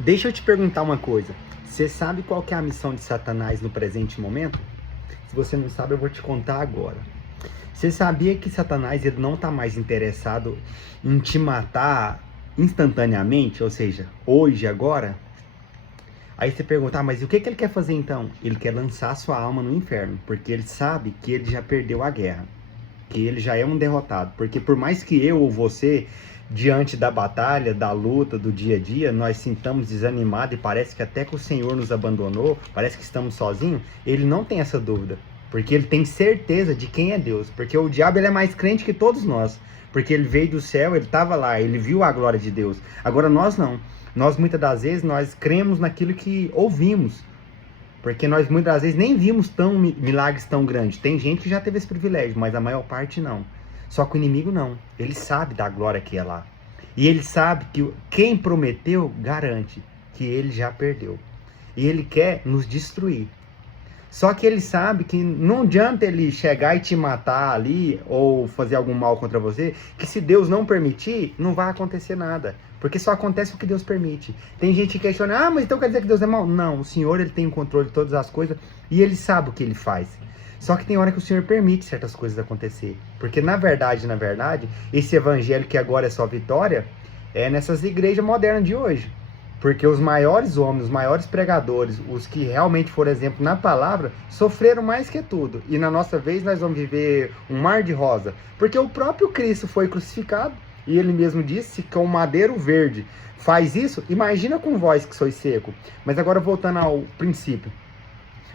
Deixa eu te perguntar uma coisa. Você sabe qual que é a missão de Satanás no presente momento? Se você não sabe, eu vou te contar agora. Você sabia que Satanás ele não está mais interessado em te matar instantaneamente? Ou seja, hoje, agora? Aí você pergunta, mas o que ele quer fazer então? Ele quer lançar sua alma no inferno, porque ele sabe que ele já perdeu a guerra, que ele já é um derrotado. Porque por mais que eu ou você, diante da batalha, da luta, do dia a dia, nós sintamos desanimados e parece que até que o Senhor nos abandonou, parece que estamos sozinhos, ele não tem essa dúvida. Porque ele tem certeza de quem é Deus. Porque o diabo ele é mais crente que todos nós. Porque ele veio do céu, ele estava lá, ele viu a glória de Deus. Agora nós não. Nós muitas das vezes nós cremos naquilo que ouvimos. Porque nós muitas das vezes nem vimos milagres tão grandes. Tem gente que já teve esse privilégio, mas a maior parte não. Só que o inimigo não. Ele sabe da glória que é lá. E ele sabe que quem prometeu garante que ele já perdeu. E ele quer nos destruir. Só que ele sabe que não adianta ele chegar e te matar ali ou fazer algum mal contra você, que se Deus não permitir, não vai acontecer nada. Porque só acontece o que Deus permite. Tem gente que questiona, mas então quer dizer que Deus é mau? Não, o Senhor ele tem o controle de todas as coisas e ele sabe o que ele faz. Só que tem hora que o Senhor permite certas coisas acontecer. Porque na verdade, esse evangelho que agora é só vitória, é nessas igrejas modernas de hoje. Porque os maiores homens, os maiores pregadores, os que realmente foram exemplo na palavra, sofreram mais que tudo. E na nossa vez nós vamos viver um mar de rosa. Porque o próprio Cristo foi crucificado, e ele mesmo disse que o madeiro verde faz isso, imagina com vós que sois seco. Mas agora voltando ao princípio.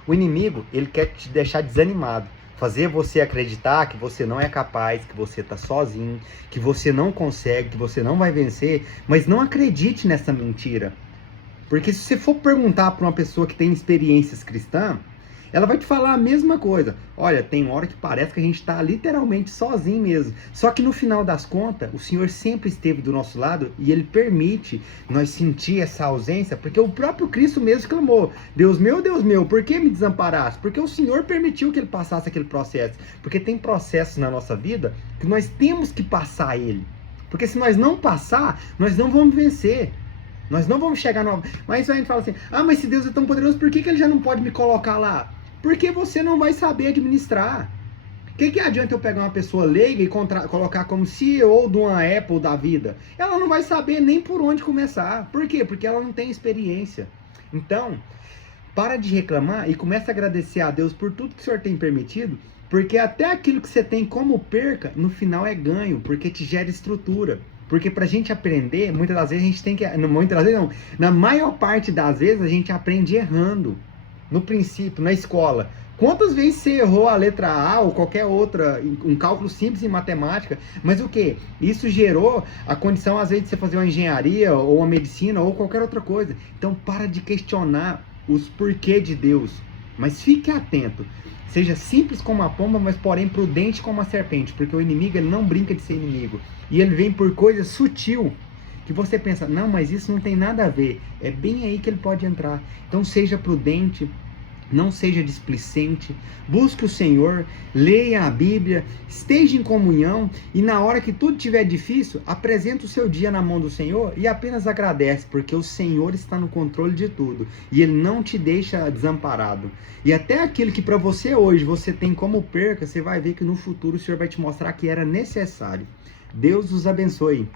O inimigo, ele quer te deixar desanimado. Fazer você acreditar que você não é capaz, que você está sozinho, que você não consegue, que você não vai vencer. Mas não acredite nessa mentira. Porque se você for perguntar para uma pessoa que tem experiências cristãs, ela vai te falar a mesma coisa. Olha, tem hora que parece que a gente está literalmente sozinho mesmo. Só que no final das contas, o Senhor sempre esteve do nosso lado e Ele permite nós sentir essa ausência, porque o próprio Cristo mesmo clamou, Deus meu, por que me desamparaste? Porque o Senhor permitiu que Ele passasse aquele processo. Porque tem processos na nossa vida que nós temos que passar ele. Porque se nós não passar, nós não vamos vencer. Nós não vamos chegar no... Mas a gente fala assim, mas se Deus é tão poderoso, por que Ele já não pode me colocar lá? Porque você não vai saber administrar. O que adianta eu pegar uma pessoa leiga e colocar como CEO de uma Apple da vida? Ela não vai saber nem por onde começar. Por quê? Porque ela não tem experiência. Então, para de reclamar e começa a agradecer a Deus por tudo que o Senhor tem permitido, porque até aquilo que você tem como perca, no final é ganho, porque te gera estrutura. Porque pra gente aprender, muitas das vezes a gente tem que... Muitas das vezes não. Na maior parte das vezes a gente aprende errando. No princípio, na escola. Quantas vezes você errou a letra A ou qualquer outra, um cálculo simples em matemática, mas o que? Isso gerou a condição, às vezes, de você fazer uma engenharia ou uma medicina ou qualquer outra coisa. Então, para de questionar os porquê de Deus. Mas fique atento. Seja simples como a pomba, mas porém prudente como a serpente, porque o inimigo ele não brinca de ser inimigo. E ele vem por coisa sutil, que você pensa, não, mas isso não tem nada a ver. É bem aí que ele pode entrar. Então seja prudente, não seja displicente, busque o Senhor, leia a Bíblia, esteja em comunhão e na hora que tudo estiver difícil, apresenta o seu dia na mão do Senhor e apenas agradece, porque o Senhor está no controle de tudo e Ele não te deixa desamparado. E até aquilo que para você hoje você tem como perca, você vai ver que no futuro o Senhor vai te mostrar que era necessário. Deus os abençoe.